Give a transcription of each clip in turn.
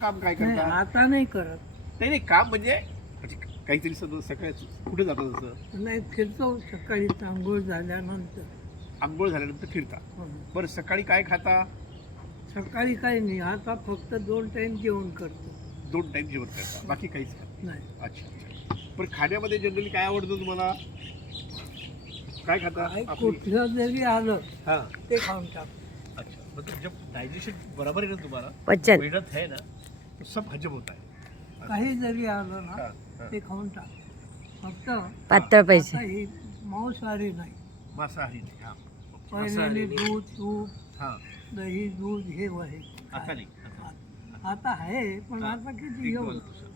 काम काय नाही करता? आता नाही करत. नाही नाही काम म्हणजे म्हणजे काहीतरी सगळं सकाळी कुठे जातं जसं नाही फिरतो सकाळी आंघोळ झाल्यानंतर. आंघोळ झाल्यानंतर फिरता. हं. बरं सकाळी काय खाता? सकाळी काही नाही आता फक्त दोन टाइम जेवण करतो. दोन टाइम जेवण करता. बाकी काहीच खात नाही. अच्छा अच्छा. पण खाण्यामध्ये जनरली काय आवडतं तुम्हाला? काय खाता काय आपली- कुठलं जरी आलं हा. ते खाऊन टाक अच्छा मतलब जब डाइजेशन बराबर है ना तुम्हारा पचन. मेहनत है ना? तो सब हजम होता है। काही जरी आलं ना. ते खाऊन टाक फक्त पातळ पाहिजे आता ही मांसाहारी नाही। मांसाहारी नाही हा। पहिल्याने दूध तूप हा। दही दूध हे आहे आता नाही आता आता आहे पण हा. आता किती सर.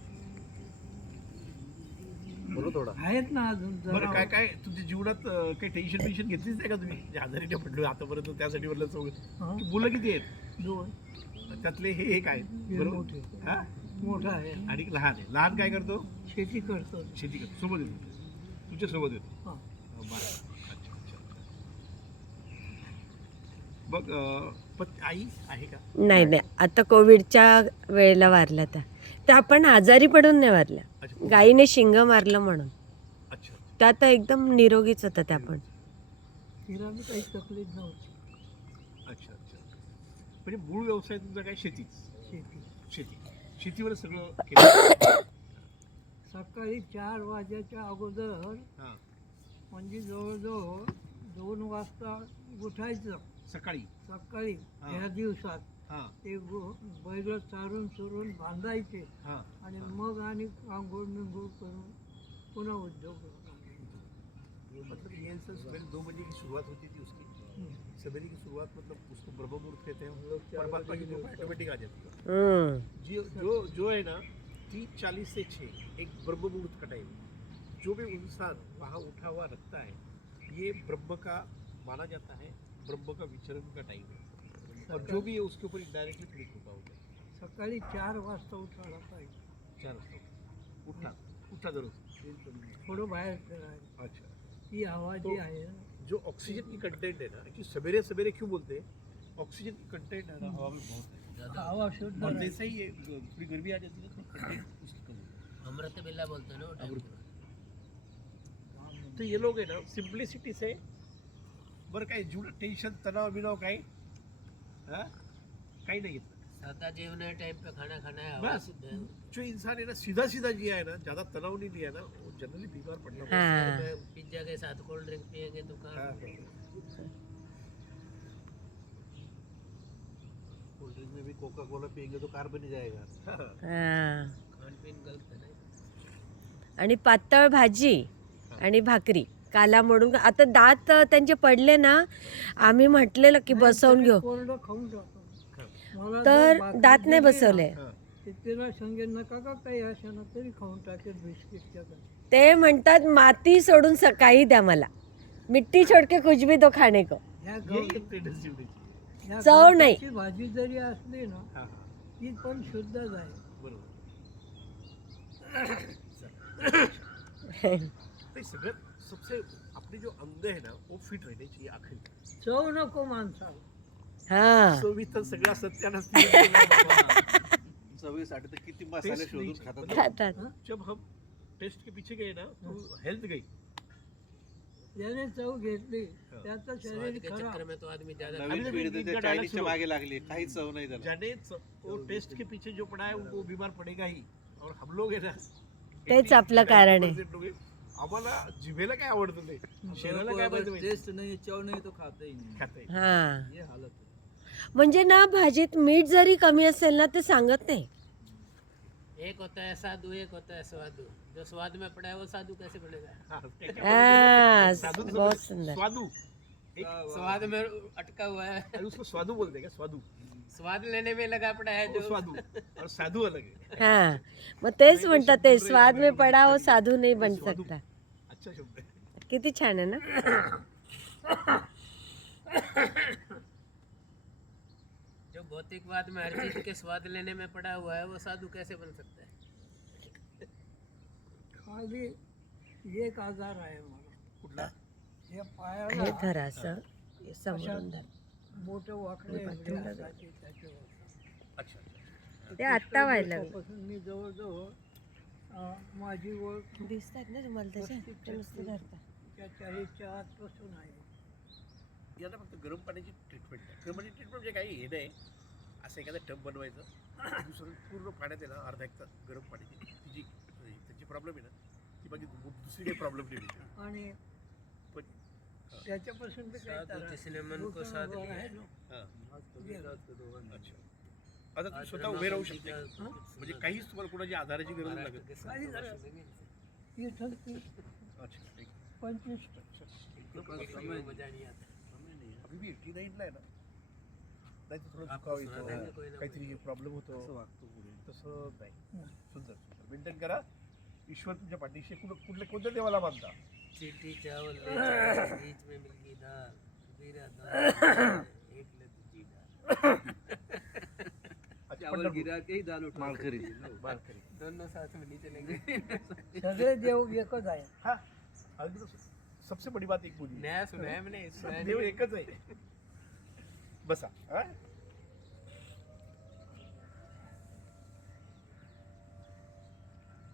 बोलो थोडा। आहेत ना अजून बरं काय. काय तुमच्या जीवनात अं, काही टेन्शन टेन्शन घेतलीच नाही का तुम्ही? जे आजारी नाही पडलो आतापर्यंत त्यासाठी म्हणलं चौघ हं? मुलं किती आहेत? दोन. त्यातले हे एक आहे हे बरोबर? मोठे हा? मोठा आहे. आणि लहान आहे. लहान काय करतो? शेती करतो. शेती करतो. सोबत येतो. तुमच्यासोबत येतो. हं. पण आई आहे का? नाही नाही. आता कोविडच्या वेळेला वारला त्या. त्या आपण आजारी पडून नाही वारल्या. अच्छा. गाईने शिंग मारलं म्हणून. अच्छा त्या आता एकदम निरोगीच होता त्या पण. तकलीफ नव्हती. म्हणजे मूळ व्यवसाय तुमचा काय? शेतीच. शेती. शेती. शेतीवर सगळं केलं. सकाळी चार वाजेच्या अगोदर हां. म्हणजे जवळजवळ दोन वाजता उठायचं. सकाळी. सकाळी हा. ह्या दिवसात हां. ते गो- बैल चारून चुरून बांधायचे. हां. आणि मग आणि आंघोळ मिंघोळ करून पुन्हा उद्योग. मतलब ये सर सवेरे दो बजे की शुरुआत होती थी उसकी सवेरे की शुरुआत मतलब उसको ब्रह्म मुहूर्त कहते हैं हम लोग परमात्मा की कृपा ऑटोमेटिक आ जाती है। हम्म. जो जो जो है ना तीन चालीस से छः एक ब्रह्म मुहूर्त का टाइम जो भी इंसान वहाँ उठा हुआ रखता है ये ब्रह्म का माना जाता है ब्रह्म का विचरण का टाइम है। और जो भी है उसके ऊपर इनडायरेक्टली क्लिक होता होता है। सकाळी चार वाजता उठायला पाहिजे चार वाजता उठा उठा ज़रूर। थोडं बाहेर अच्छा। ती हवा जी तो- आहे ना जो ऑक्सीजन की कंटेंट है ना कि सवेरे सवेरे क्यों बोलते हैं? ऑक्सीजन की कंटेंट है ना हवा में बहुत है। हवा शुद्ध और जैसे ही थोड़ी गर्मी आ जाती है तो कंटेंट उसकी कम है। अमृत बिल्ला बोलतो ना वो अमृत. तो ये लोग है ना सिम्प्लिसिटी से बरं काय जीवनात टेन्शन तणाव बिनाव काही हा? काही नाही घेतलं सादा जेवण है टाइम पे खाना है बस। जो इंसान है ना सीधा सीधा जिया है ना ज्यादा तनाव नहीं लिया ना वो जनरली बीमार पड़ना हाँ. पिज्जा के साथ कोल्ड ड्रिंक पियेंगे तो कहाँ हाँ. कोल्ड ड्रिंक में भी कोका कोला पियेंगे तो कार्बन ही जाएगा। हा. खान पीन गलत है ना आणि पातळ भाजी आणि भाकरी काला मोडून आता दात त्यांचे पडले ना आम्ही म्हटलेलं की बसवून घेऊ. तर दात नाही बसवले. ते म्हणतात माती सोडून सकाळी द्या मला. मिट्टी छोड़ के. कुछ भी तो खाने को चव नाही. भाजी जरी असली ना हाँ ती पण आहे बरोबर. ते सगळ्यात सबसे अपने जो अंग है ना वो फिट रहने चाहिए आखिर. चव नको माणसाला. हा. चवीत तर सगळा सत्यानाश चवीसाठी तर किती मसाले शोधून नाही. खातात खातात. जब हम टेस्ट के पीछे गए ना तो हेल्थ गई. ज्याने चव घेतली. त्याचं स्वाद शरीर के खराब. चक्कर में तो आदमी ज्यादा अभी नवीन तो पिढी इनका तर त्या dialogue चायनीजच्या सुनो. मागे लागली. काही चव नाही त्याला. जाने च- वो टेस्ट के पीछे जो पड़ा है वो बीमार पड़ेगा ही. और हम लोग है ना तेच आपलं कारण आहे. 80% लोक आहे. आम्हाला जिभेला काय आवडतं ते? शरीराला काय पाहिजे? टेस्ट नहीं चव नहीं तो खाते ही नहीं. खाता येईल. हा. ये हालत है म्हणजे ना भाजीत मीठ जरी कमी असेल ना ते सांगत नाही एक होता है साधु एक होता है स्वादु जो स्वाद में पड़ा है वो साधु कैसे बनेगा हा, हा, बहुत सुंदर. स्वादू एक स्वाद में अटका हुआ है अरे उसको स्वादू बोलते हैं क्या स्वादू स्वाद लेने में लगा पड़ा है जो स्वादू और साधू अलग है हा मग तेच म्हणतात ते स्वाद में पडा वो साधू नाही बन सकता अच्छा शब्द है किती छान आहे ना भौतिकवाद में हर चीज के स्वाद लेने में पड़ा हुआ है वो साधु कैसे बन सकता है? खाली एक आजार आहे मला कुठला? हे। हे पायाला हे समोरून धर वाकडे अच्छा ते आत्ता व्हायला लागलं. मी जवळजवळ अं, माझी ओळख दिसतात ना तुम्हाला ते धरता त्या चाळीसच्या आतपासून आहे. याला फक्त गरम पाण्याची ट्रीटमेंट आहे गरम पाण्याची ट्रीटमेंट म्हणजे काही हे नाही. असं एखादा टब बनवायचं. दुसरं पूर्ण पाण्यात आहे ना अर्धा एक तास गरम पाण्याची ती जी त्याची प्रॉब्लेम आहे ना ती बाकी दुसरी काही प्रॉब्लेम नाही. आणि पण त्याच्यापासून। ना. आता तुम्ही स्वतः उभे राहू शकते. म्हणजे काहीच तुम्हाला कोणाची आधाराची गरज नाही लागत. ती अच्छा. ठीक. पंचवीस अभी भी एटी नाईनला आहे ना नाही तर थोडं येतो काहीतरी प्रॉब्लेम असं होतो. वागतो पुढे. तसं नाही. सुंदर सुंदर. मेंटेन करा. ईश्वर तुमच्या पाठीशी कुठं कुठल्या कोणत्या देवाला मानता चीटी चावल बीच में मिलकी दाल जीरा दाल एक लद्दी दाल चावल. गिरा के ही दाल उठा मालकरी. मालकरी. दोनों साथ में नहीं चलेंगे सगळे देव एकच आहे हाँ. अगदी. सबसे बड़ी बात एक बोली नया सुना है मैंने देव एकच आहे. बसा हा?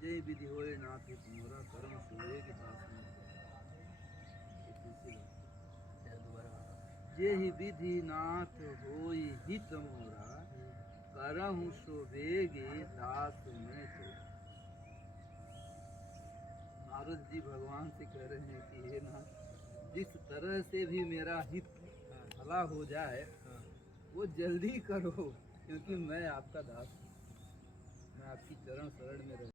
जय विधि होए नाथ हित मोरा कर्म सोए के में। जे ही विधि नाथ होई हित मोरा करहु सो वेगे दास में तो नारद जी भगवान से कह रहे हैं कि हे नाथ, जिस तरह से भी मेरा हित भला हो जाए। वो जल्दी करो क्योंकि मैं आपका दास मैं आपकी चरण शरण में रहूँ।